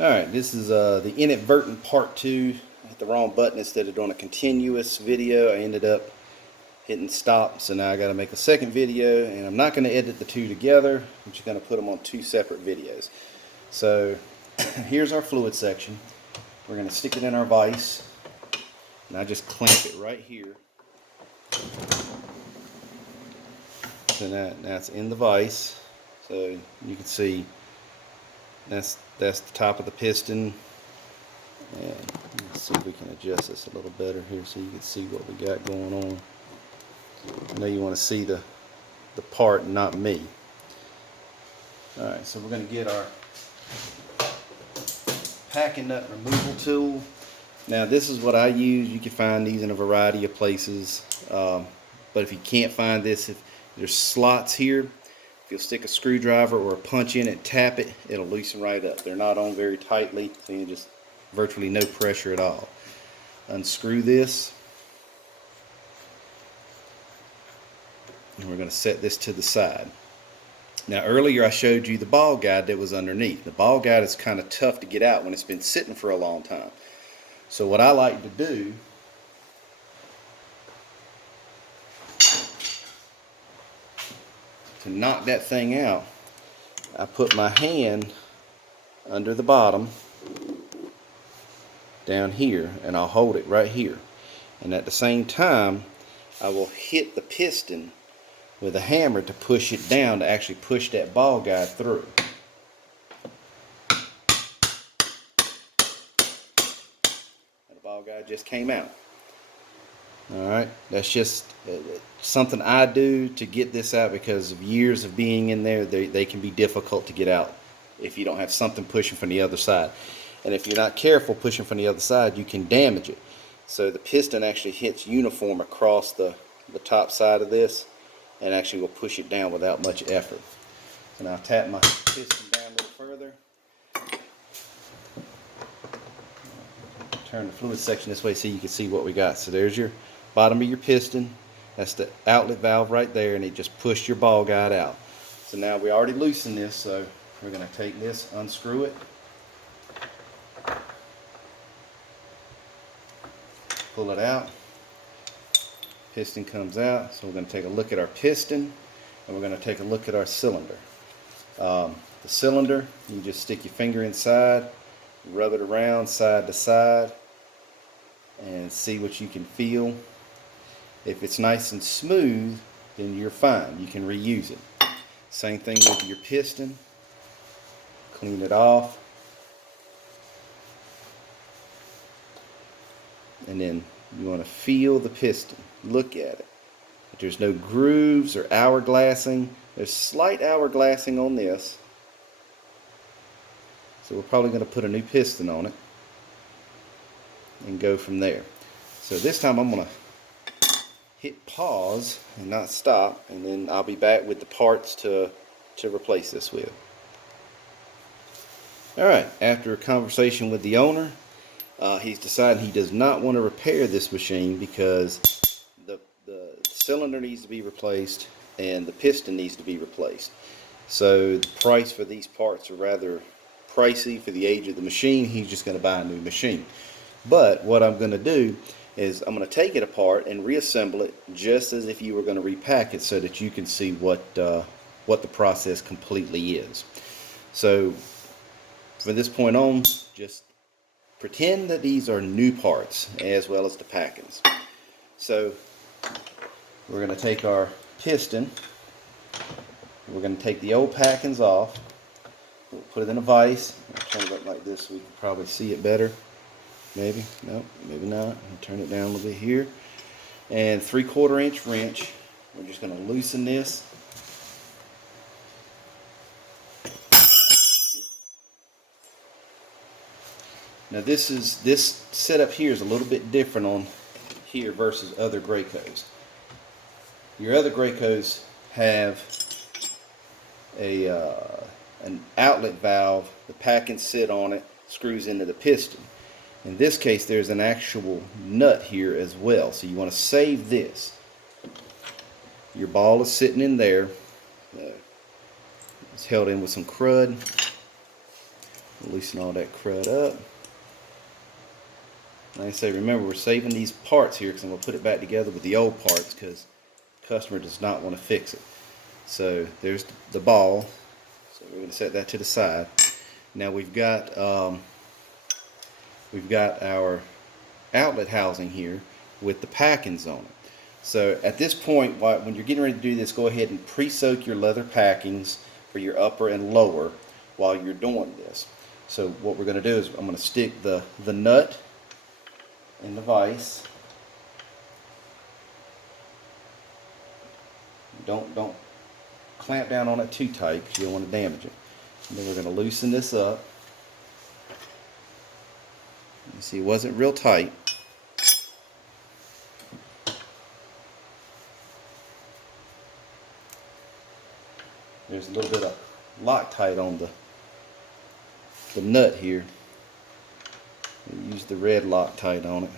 Alright, this is the inadvertent part 2. I hit the wrong button. Instead of doing a continuous video, I ended up hitting stop. So now I got to make a second video, and I'm not going to edit the two together. I'm just going to put them on two separate videos. So here's our fluid section. We're going to stick it in our vise, and I just clamp it right here. So now it's in the vise. So you can see that's the top of the piston. And let's see if we can adjust this a little better here so you can see what we got going on. I know you want to see the part, not me. Alright, so we're going to get our packing nut removal tool. Now this is what I use. You can find these in a variety of places. But if you can't find this, if there's slots here, if you'll stick a screwdriver or a punch in it, tap it, it'll loosen right up. They're not on very tightly, so you just virtually no pressure at all. Unscrew this, and we're going to set this to the side. Now earlier I showed you the ball guide that was underneath. The ball guide is kind of tough to get out when it's been sitting for a long time. So what I like to do to knock that thing out, I put my hand under the bottom down here, and I'll hold it right here, and at the same time I will hit the piston with a hammer to push it down, to actually push that ball guide through. And the ball guide just came out. Alright, that's just something I do to get this out because of years of being in there. They can be difficult to get out if you don't have something pushing from the other side. And if you're not careful pushing from the other side, you can damage it. So the piston actually hits uniform across the top side of this, and actually will push it down without much effort. So now I'll tap my piston down a little further. Turn the fluid section this way so you can see what we got. So there's your bottom of your piston. That's the outlet valve right there, and it just pushed your ball guide out. So now we already loosened this, so we're going to take this, unscrew it, pull it out. Piston comes out, so we're going to take a look at our piston, and we're going to take a look at our cylinder. The cylinder, you just stick your finger inside, rub it around side to side, and see what you can feel. If it's nice and smooth, then you're fine. You can reuse it. Same thing with your piston. Clean it off, and then you want to feel the piston. Look at it. If there's no grooves or hourglassing, there's slight hourglassing on this. So we're probably going to put a new piston on it and go from there. So this time I'm going to hit pause and not stop, and then I'll be back with the parts to replace this with. Alright, after a conversation with the owner, he's decided he does not want to repair this machine because the cylinder needs to be replaced and the piston needs to be replaced. So the price for these parts are rather pricey for the age of the machine. He's just going to buy a new machine. But what I'm going to do is I'm going to take it apart and reassemble it just as if you were going to repack it, so that you can see what the process completely is. So from this point on, just pretend that these are new parts as well as the packings. So we're going to take our piston, we're going to take the old packings off, we'll put it in a vise. I'll turn it up like this so we can probably see it better. Maybe, no, maybe not. I'll turn it down a little bit here. And 3/4 inch wrench. We're just going to loosen this. Now this setup here is a little bit different on here versus other Gracos. Your other Gracos have an outlet valve. The packings sit on it, screws into the piston. In this case, there's an actual nut here as well, so you want to save this. Your ball is sitting in there. It's held in with some crud. Loosen all that crud up. Like I say, remember we're saving these parts here because I'm going to put it back together with the old parts because the customer does not want to fix it. So there's the ball. So we're going to set that to the side. Now we've got our outlet housing here with the packings on it. So at this point, when you're getting ready to do this, go ahead and pre-soak your leather packings for your upper and lower while you're doing this. So what we're going to do is I'm going to stick the nut in the vise. Don't clamp down on it too tight because you don't want to damage it. And then we're going to loosen this up. You see, it wasn't real tight. There's a little bit of Loctite on the nut here. Use the red Loctite on it.